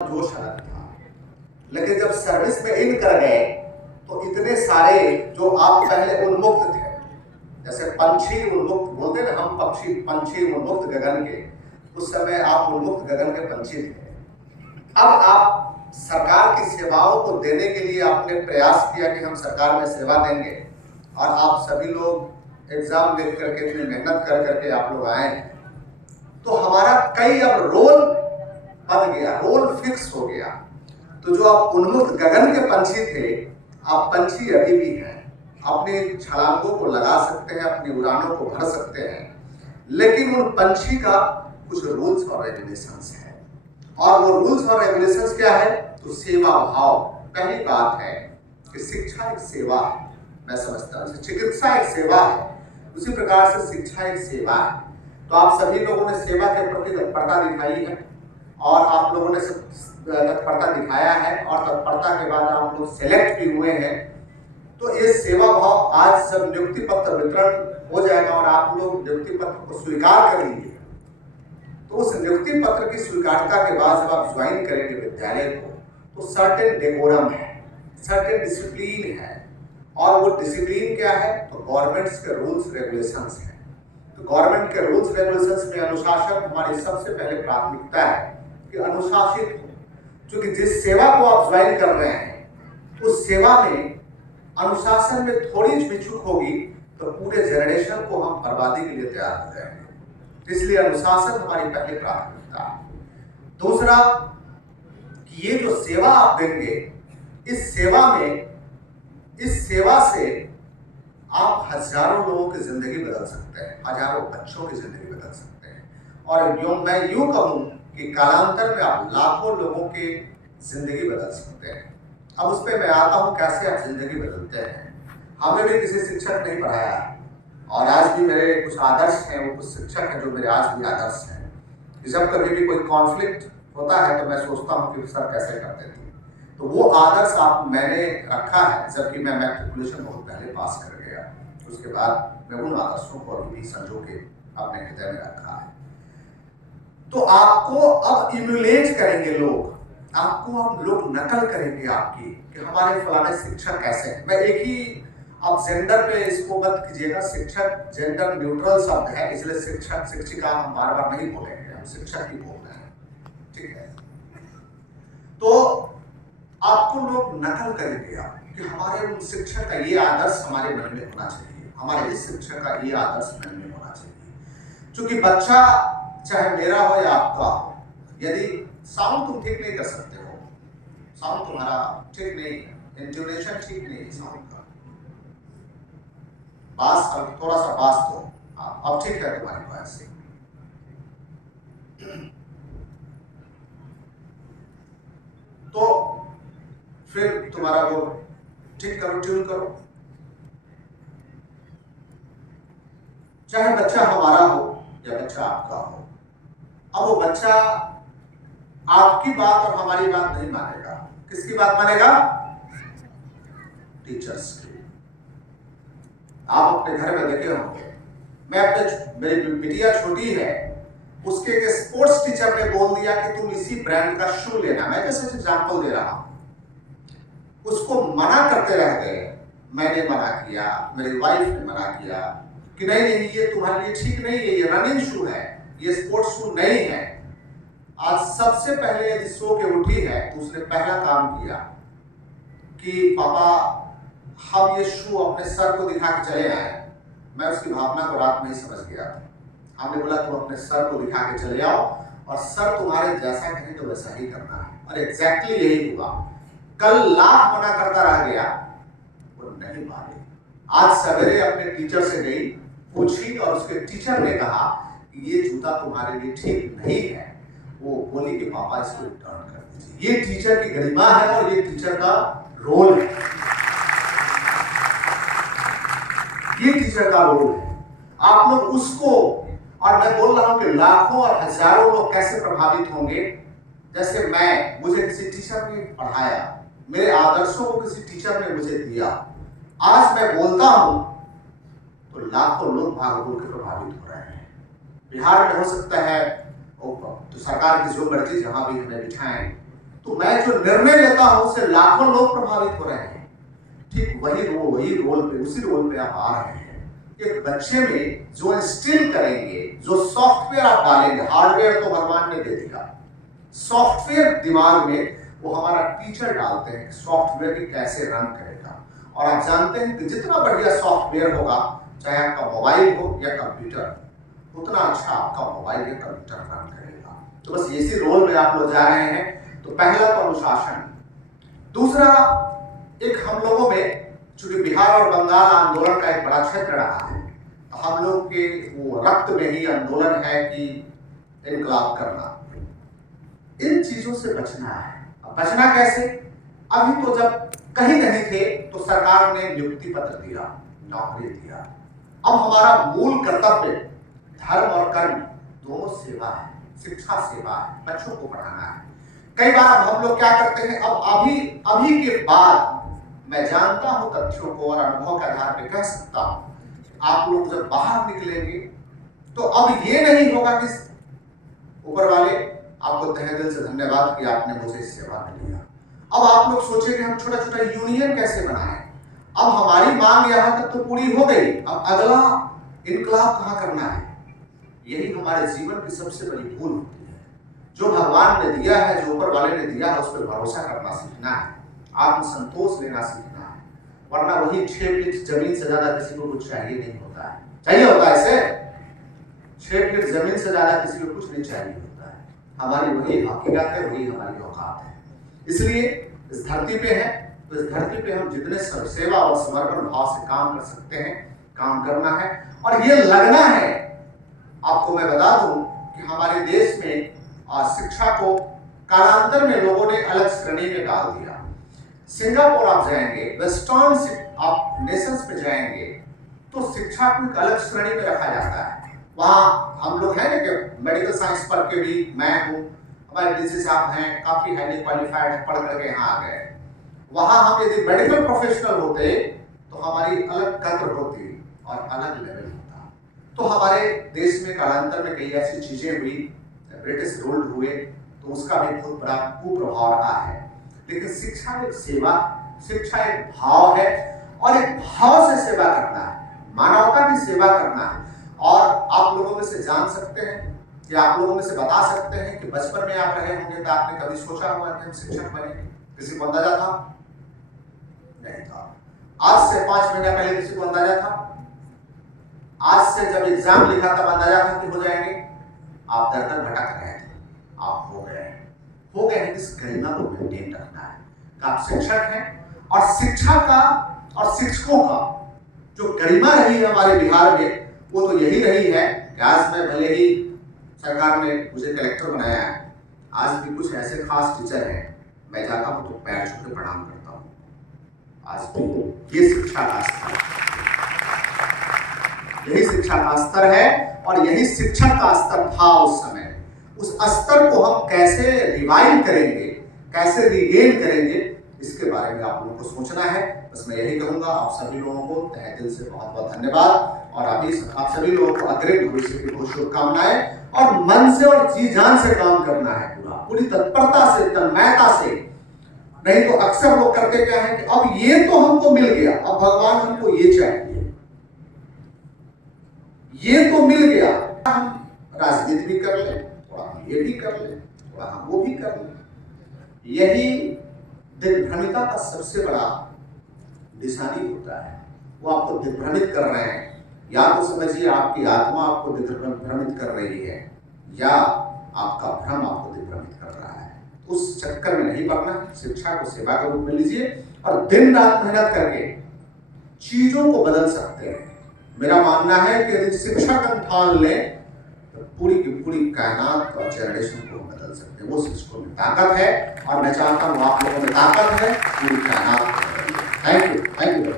जोश अलग था, लेकिन जब सर्विस में इन कर गए तो इतने सारे जो आप पहले उन्मुक्त थे, जैसे पंछी उन्मुक्त बोलते ना, हम पक्षी पंछी उन्मुक्त गगन के, उस समय आप उन्मुक्त गगन के पंछी थे। अब आप सरकार की सेवाओं को देने के लिए आपने प्रयास किया कि हम सरकार में सेवा देंगे, और आप सभी लोग एग्जाम लिख करके इतनी मेहनत कर करके आप लोग आए हैं, तो हमारा कई अब रोल बन गया, रोल फिक्स हो गया। तो जो आप उन्मुक्त गगन के पंछी थे, आप पंछी अभी भी हैं, अपनी छलांगों को लगा सकते हैं, अपनी उड़ानों को भर सकते हैं, लेकिन उन पंछी का कुछ रूल्स और रेगुलेशंस है। और वो रूल्स और रेगुलेशंस क्या है? तो सेवा भाव। पहली बात है कि शिक्षा एक सेवा है, मैं समझता हूँ चिकित्सा एक सेवा है, उसी प्रकार से शिक्षा एक सेवा है। तो आप सभी लोगों ने सेवा के प्रति तत्परता दिखाई है, और आप लोगों ने तत्परता दिखाया है, और तत्परता के बाद आप लोग सेलेक्ट भी हुए हैं। तो ये सेवा भाव, आज सब नियुक्ति पत्र वितरण हो जाएगा और आप लोग नियुक्ति पत्र को स्वीकार कर लीजिए। तो उस नियुक्ति पत्र की स्वीकारता के बाद जब आप ज्वाइन करेंगे विद्यालय को, तो सर्टेन डेकोरम है, सर्टेन डिसिप्लिन है, और वो डिसिप्लिन क्या है? तो गवर्नमेंट्स के रूल्स रेगुलेशंस हैं। तो गवर्नमेंट के रूल्स रेगुलेशंस में अनुशासन हमारी सबसे पहले प्राथमिकता है कि अनुशासित हो, क्योंकि जिस सेवा को आप ज्वाइन कर रहे हैं उस सेवा में अनुशासन में थोड़ी भी चूक होगी तो पूरे जनरेशन को हम बर्बादी के लिए तैयार हो जाएंगे। इसलिए अनुशासन हमारी पहली प्राथमिकता है। दूसरा कि ये जो सेवा आप देंगे, इस सेवा से आप हजारों लोगों की जिंदगी बदल सकते हैं, हजारों बच्चों की जिंदगी बदल सकते हैं, और मैं यूं कहूं कि कालांतर में आप लाखों लोगों की जिंदगी बदल सकते हैं। अब उस पर मैं आता हूं कैसे आप जिंदगी बदलते हैं। हमें भी किसी शिक्षक नहीं पढ़ाया, और आज भी मेरे कुछ आदर्श हैं, वो कुछ शिक्षक हैं जो मेरे आज भी आदर्श हैं। जब कभी भी कोई कॉन्फ्लिक्ट होता है तो मैं सोचता हूँ कि सर कैसे करते थे, तो वो आदर्श मैंने रखा है, जबकि मैं मैट्रिकुलेशन बहुत पहले पास कर गया। उसके बाद मैं उन आदर्शों को अभी भी संजो के अपने हृदय में रखा है। तो आपको अब इम्यूलेट करेंगे लोग, आपको अब लोग नकल करेंगे आपकी कि हमारे फलाने शिक्षक कैसे हैं। मैं एक ही, आप जेंडर पे इसको मत कीजिएगा, शिक्षक जेंडर न्यूट्रल शब्द है, इसलिए शिक्षक शिक्षिका हम बार बार नहीं बोलेंगे, हम शिक्षक ही बोल रहे हैं, ठीक है। तो आपको लोग नकल करेंगे आप कि हमारे उन शिक्षक का ये आदर्श हमारे मन में होना चाहिए, हमारे इस शिक्षक का ये आदर्श मन में होना चाहिए। क्योंकि बच्चा चाहे मेरा हो या आपका हो, यदि साउंड तुम ठीक नहीं कर सकते हो, साउंड तुम्हारा ठीक नहीं है, इंटोनेशन ठीक नहीं है साउंड का, बास थोड़ा सा बास दो, अब ठीक है तुम्हारी बात से। तो फिर तुम्हारा वो ठीक करो, ट्यून करो। चाहे बच्चा हमारा हो या बच्चा आपका हो, अब वो बच्चा आपकी बात और हमारी बात नहीं मानेगा। किसकी बात मानेगा? टीचर्स की। आप अपने घर में देखे होंगे, मेरी बिटिया छोटी है, उसके एक स्पोर्ट्स टीचर ने बोल दिया कि तुम इसी ब्रांड का शू लेना, मैं जैसे एग्जाम्पल दे रहा हूं, उसको मना करते रह गए। मैंने मना किया, मेरी वाइफ ने मना किया कि नहीं नहीं ये तुम्हारे लिए ठीक नहीं है, ये रनिंग शू है, ये स्पोर्ट्स शू नहीं है। आज सबसे पहले यदि सो के उठी है तो उसने पहला काम किया कि पापा हम ये शू अपने सर को दिखा के चले आए। मैं उसकी भावना को रात में ही समझ गया था। हमने बोला तुम अपने सर को दिखा के चले आओ, और सर तुम्हारे जैसा कहें तो वैसा ही करना है, और एग्जैक्टली यही हुआ। कल लाख मना करता रह गया, वो नहीं माने। आज सवेरे अपने टीचर से गई, पूछी, और उसके टीचर ने कहा कि ये जूता तुम्हारे लिए ठीक नहीं है। वो बोली कि पापा इसको रिटर्न कर दीजिए। ये टीचर की गरिमा है और ये टीचर का रोल है, ये टीचर का रोल है। आप लोग उसको, और मैं बोल रहा हूं कि लाखों और हजारों लोग कैसे प्रभावित होंगे। जैसे मुझे किसी टीचर ने पढ़ाया, मेरे आदर्शों को किसी टीचर ने मुझे दिया, आज मैं बोलता हूं तो लाखों लोग भाग बोल के प्रभावित हो रहे हैं। बिहार में हो सकता है तो सरकार की जो मर्जी जहां भी हमें बिठाएं, तो मैं जो निर्णय लेता हूं उससे लाखों लोग प्रभावित हो रहे हैं। ठीक वही रोल पे, उसी रोल पे आप आ रहे हैं। एक बच्चे में जो इंस्टिल करेंगे, जो सॉफ्टवेयर आप डालेंगे, हार्डवेयर तो भगवान ने दे दिया, सॉफ्टवेयर दिमाग में वो हमारा टीचर डालते हैं कि सॉफ्टवेयर की कैसे रन करेगा। और आप जानते हैं कि जितना बढ़िया सॉफ्टवेयर होगा, चाहे आपका मोबाइल हो या कंप्यूटर, उतना अच्छा आपका मोबाइल या कंप्यूटर रन करेगा। तो बस इसी रोल में आप लोग जा रहे हैं। तो पहला तो अनुशासन, दूसरा एक हम लोगों में, चूंकि बिहार और बंगाल आंदोलन का एक बड़ा क्षेत्र रहा है, तो हम लोग के वो रक्त में ही आंदोलन है कि इनकलाब करना। इन चीजों से बचना है। अब बचना कैसे? अभी तो जब कहीं नहीं थे तो सरकार ने नियुक्ति पत्र दिया, नौकरी दिया। अब हमारा मूल कर्तव्य धर्म और कर्म दोनों सेवा है, शिक्षा सेवा है, बच्चों को पढ़ाना है। कई बार हम लोग क्या करते हैं, अब अभी के बाद मैं जानता हूं तथ्यों को और अनुभव के आधार पर कह सकता हूं, आप लोग जब बाहर निकलेंगे तो अब ये नहीं होगा कि ऊपर वाले आपको तहे दिल से धन्यवाद कि आपने मुझे इस सेवा में लिया। अब आप लोग सोचे कि हम छोटा छोटा यूनियन कैसे बनाएं। अब हमारी मांग यहां तक तो पूरी हो गई, अब अगला इनकलाब कहां करना है? यही हमारे जीवन की सबसे बड़ी भूल होती है। जो भगवान ने दिया है, जो ऊपर वाले ने दिया है, उस पर भरोसा करना सीखना है, आत्मसंतोष लेना सीखना है। वरना वही 6 फीट जमीन से ज्यादा किसी को कुछ चाहिए नहीं होता है। चाहिए होता है इसे 6 फीट जमीन से ज्यादा किसी को कुछ नहीं चाहिए होता है। हमारी वही हकीकत है, वही हमारी औकात है। इसलिए इस धरती पे है तो इस धरती पे हम जितने सेवा और समर्पण भाव से काम कर सकते हैं, काम करना है। और ये लगना है, आपको मैं बता दूं कि हमारे देश में शिक्षा को कालांतर में लोगों ने अलग श्रेणी में डाल दिया। सिंगापुर आप जाएंगे, वेस्टर्न आप नेशंस पे जाएंगे तो शिक्षा को एक अलग श्रेणी में रखा जाता है। वहाँ हम लोग हैं ना कि मेडिकल साइंस पढ़ के भी, मैं हूँ, हमारे डीसी साहब हैं, काफी हाईली क्वालिफाइड पढ़ करके यहाँ आ गए। वहाँ हम यदि मेडिकल प्रोफेशनल होते तो हमारी अलग कद्र होती और अलग लेवल होता। तो हमारे देश में कालांतर में कई ऐसी चीजें हुई, ब्रिटिश रूल हुए, तो उसका भी बहुत बड़ा कुप्रभाव रहा है। लेकिन शिक्षा एक सेवा, शिक्षा एक भाव है और एक भाव से सेवा करना है, मानवता की सेवा करना है। और आप लोगों में से जान सकते हैं कि आप लोगों में से बता सकते हैं कि बचपन में आप रहे होंगे तो आपने कभी सोचा होगा कि हम शिक्षक बनेंगे? किसी को अंदाजा था? नहीं था। आज से 5 महीना पहले किसी को अंदाजा था? आज से जब एग्जाम लिखा तब अंदाजा था कि हो जाएंगे? आप दर दर भटक रहे थे, आप हो गए हैं। इस गरिमा को मेंटेन रखना है कि आप शिक्षक हैं। और शिक्षा का और शिक्षकों का जो गरिमा रही है हमारे बिहार में, वो तो यही रही है कि आज मैं भले ही सरकार ने मुझे कलेक्टर बनाया है, आज भी कुछ ऐसे खास टीचर हैं, मैं जाता हूँ तो पैर छू के प्रणाम करता हूँ। आज भी ये शिक्षा का स्तर, यही शिक्षा का स्तर है और यही शिक्षक का स्तर था उस समय। उस स्तर को हम कैसे रिवाइव करेंगे, कैसे रिगेन करेंगे, इसके बारे में आप लोगों को सोचना है। बस मैं यही कहूंगा, आप सभी लोगों को तहे दिल से बहुत बहुत धन्यवाद और अभी आप सभी लोगों को अग्रिम भविष्य की बहुत शुभकामनाएं। और मन से और जी जान से काम करना है, पूरी तत्परता से, तन्मयता से। नहीं तो अक्सर लोग करते क्या है कि अब ये तो हमको मिल गया, अब भगवान हमको ये चाहिए, ये तो मिल गया, हम राजनीति भी कर ले, थोड़ा हम ये भी कर ले, थोड़ा हम वो भी कर ले। यही दिग्भ्रमिता का सबसे बड़ा निशानी होता है। वो आपको दिग्भ्रमित कर रहे हैं, या तो समझिए आपकी आत्मा आपको दिग्भ्रमित कर रही है या आपका भ्रम आपको दिग्भ्रमित कर रहा है। उस चक्कर में नहीं पड़ना है। शिक्षा को सेवा के रूप में लीजिए और दिन रात मेहनत करके चीजों को बदल सकते हैं। मेरा मानना है कि यदि शिक्षा का ठान ले तो पूरी की पूरी कायनात और जनरेशन को बदल सकते हैं। वो शिक्षकों में ताकत है और मैं चाहता हूँ आप लोगों में ताकत है, पूरी कायनात को बदलिए। Thank you.